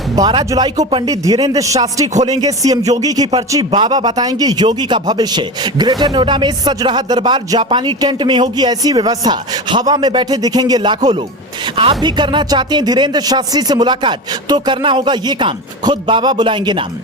12 जुलाई को पंडित धीरेन्द्र शास्त्री खोलेंगे सीएम योगी की पर्ची, बाबा बताएंगे योगी का भविष्य। ग्रेटर नोएडा में सज रहा दरबार, जापानी टेंट में होगी ऐसी व्यवस्था, हवा में बैठे दिखेंगे लाखों लोग। आप भी करना चाहते हैं धीरेन्द्र शास्त्री से मुलाकात, तो करना होगा ये काम, खुद बाबा बुलाएंगे नाम।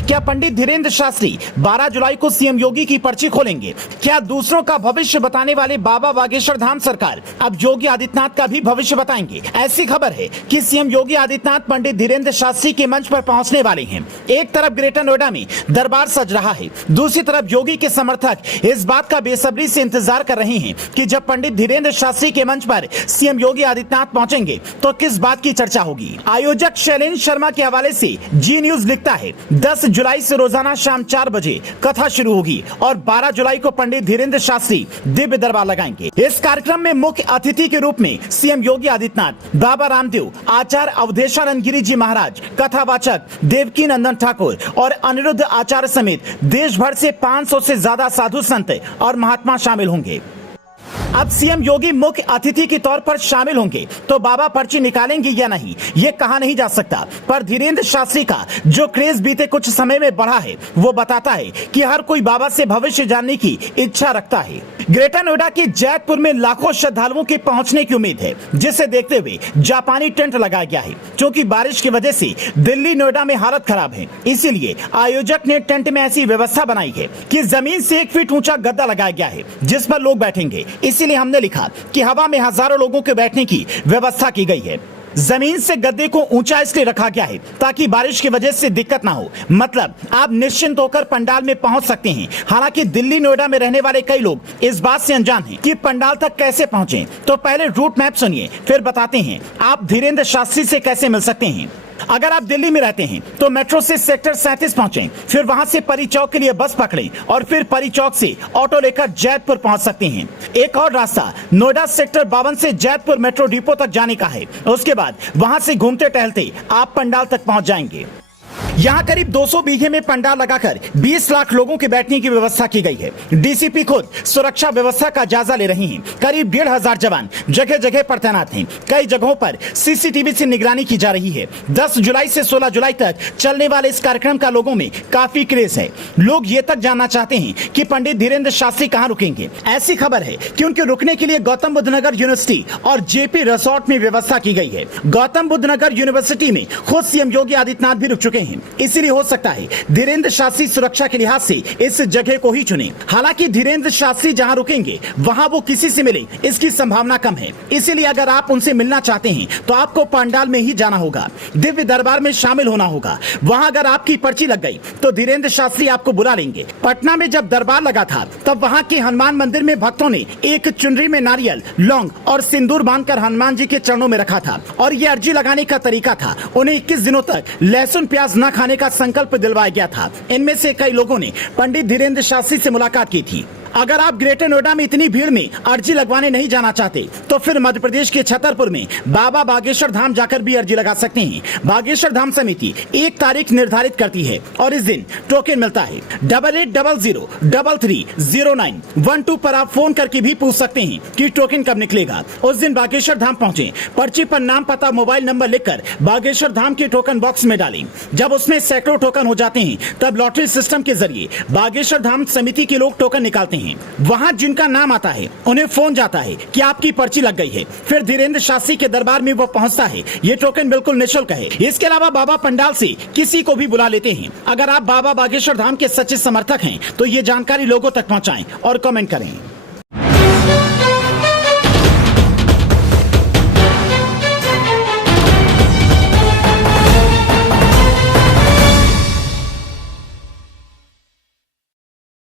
क्या पंडित धीरेन्द्र शास्त्री 12 जुलाई को सीएम योगी की पर्ची खोलेंगे? क्या दूसरों का भविष्य बताने वाले बाबा बागेश्वर धाम सरकार अब योगी आदित्यनाथ का भी भविष्य बताएंगे? ऐसी खबर है कि सीएम योगी आदित्यनाथ पंडित धीरेन्द्र शास्त्री के मंच पर पहुंचने वाले हैं। एक तरफ ग्रेटर नोएडा में दरबार सज रहा है, दूसरी तरफ योगी के समर्थक इस बात का बेसब्री से इंतजार कर रहे हैं कि जब पंडित धीरेन्द्र शास्त्री के मंच पर सीएम योगी आदित्यनाथ पहुंचेंगे तो किस बात की चर्चा होगी। आयोजक शैलेंद्र शर्मा के हवाले से जी न्यूज लिखता है, 10 जुलाई से रोजाना शाम 4 बजे कथा शुरू होगी और 12 जुलाई को पंडित धीरेन्द्र शास्त्री दिव्य दरबार लगाएंगे। इस कार्यक्रम में मुख्य अतिथि के रूप में सीएम योगी आदित्यनाथ, बाबा रामदेव, आचार्य अवधेशानंद गिरी जी महाराज, कथावाचक देवकी नंदन ठाकुर और अनिरुद्ध आचार्य समेत देश भर से 500 से ज्यादा साधु संत और महात्मा शामिल होंगे। अब सीएम योगी मुख्य अतिथि के तौर पर शामिल होंगे तो बाबा पर्ची निकालेंगे या नहीं, ये कहा नहीं जा सकता, पर धीरेन्द्र शास्त्री का जो क्रेज बीते कुछ समय में बढ़ा है वो बताता है कि हर कोई बाबा से भविष्य जानने की इच्छा रखता है। ग्रेटर नोएडा के जैतपुर में लाखों श्रद्धालुओं के पहुंचने की उम्मीद है, जिसे देखते हुए जापानी टेंट लगाया गया है। क्योंकि बारिश की वजह से दिल्ली नोएडा में हालत खराब है, इसीलिए आयोजक ने टेंट में ऐसी व्यवस्था बनाई है कि जमीन से 1 फीट ऊंचा गद्दा लगाया गया है जिस पर लोग बैठेंगे। इसीलिए हमने लिखा कि हवा में हजारों लोगों के बैठने की व्यवस्था की गई है। जमीन से गद्दे को ऊंचा इसलिए रखा गया है ताकि बारिश की वजह से दिक्कत ना हो, मतलब आप निश्चिंत होकर पंडाल में पहुंच सकते हैं। हालांकि दिल्ली नोएडा में रहने वाले कई लोग इस बात से अनजान हैं कि पंडाल तक कैसे पहुंचे, तो पहले रूट मैप सुनिए, फिर बताते हैं आप धीरेन्द्र शास्त्री से कैसे मिल सकते हैं। अगर आप दिल्ली में रहते हैं तो मेट्रो से सेक्टर 37 पहुंचें, फिर वहां से परी चौक के लिए बस पकड़ें और फिर परी चौक से ऑटो लेकर जैतपुर पहुंच सकते हैं। एक और रास्ता नोएडा सेक्टर 52 से जैतपुर मेट्रो डिपो तक जाने का है। उसके बाद वहां से घूमते टहलते आप पंडाल तक पहुंच जाएंगे। यहाँ करीब 200 बीघे में पंडाल लगाकर 20 लाख लोगों के बैठने की व्यवस्था की गई है। डीसीपी खुद सुरक्षा व्यवस्था का जायजा ले रही हैं। करीब 1500 जवान जगह जगह पर तैनात हैं। कई जगहों पर सीसीटीवी से निगरानी की जा रही है। 10 जुलाई से 16 जुलाई तक चलने वाले इस कार्यक्रम का लोगों में काफी क्रेज है। लोग ये तक जानना चाहते हैं कि पंडित धीरेन्द्र शास्त्री कहाँ रुकेंगे। ऐसी खबर है कि उनके रुकने के लिए गौतम बुद्ध नगर यूनिवर्सिटी और जेपी रिसोर्ट में व्यवस्था की गई है। गौतम बुद्ध नगर यूनिवर्सिटी में खुद सीएम योगी आदित्यनाथ भी रुक चुके हैं। इसीलिए हो सकता है धीरेन्द्र शास्त्री सुरक्षा के लिहाज से इस जगह को ही चुने। हालांकि धीरेन्द्र शास्त्री जहां रुकेंगे वहां वो किसी से मिले इसकी संभावना कम है। इसीलिए अगर आप उनसे मिलना चाहते हैं तो आपको पंडाल में ही जाना होगा, दिव्य दरबार में शामिल होना होगा। वहां अगर आपकी पर्ची लग गई तो धीरेन्द्र शास्त्री आपको बुला लेंगे। पटना में जब दरबार लगा था तब वहां के हनुमान मंदिर में भक्तों ने एक चुनरी में नारियल, लौंग और सिंदूर बांधकर हनुमान जी के चरणों में रखा था और ये अर्जी लगाने का तरीका था। उन्हें 21 दिनों तक लहसुन प्याज न खाने का संकल्प दिलवाया गया था। इनमें से कई लोगों ने पंडित धीरेन्द्र शास्त्री से मुलाकात की थी। अगर आप ग्रेटर नोएडा में इतनी भीड़ में अर्जी लगवाने नहीं जाना चाहते तो फिर मध्य प्रदेश के छतरपुर में बाबा बागेश्वर धाम जाकर भी अर्जी लगा सकते हैं। बागेश्वर धाम समिति एक तारीख निर्धारित करती है और इस दिन टोकन मिलता है। 8800330912 पर आप फोन करके भी पूछ सकते हैं कि टोकन कब निकलेगा। उस दिन बागेश्वर धाम पहुँचे, पर्ची पर नाम, पता, मोबाइल नंबर लिखकर बागेश्वर धाम के टोकन बॉक्स में डालें। जब उसमें सैकड़ों टोकन हो जाते हैं तब लॉटरी सिस्टम के जरिए बागेश्वर धाम समिति के लोग टोकन निकालते हैं। वहां जिनका नाम आता है उन्हें फोन जाता है कि आपकी पर्ची लग गई है। फिर धीरेन्द्र शास्त्री के दरबार में वो पहुंचता है। ये टोकन बिल्कुल निःशुल्क है। इसके अलावा बाबा पंडाल से किसी को भी बुला लेते हैं। अगर आप बाबा बागेश्वर धाम के सच्चे समर्थक हैं तो ये जानकारी लोगों तक पहुंचाएं और कमेंट करें।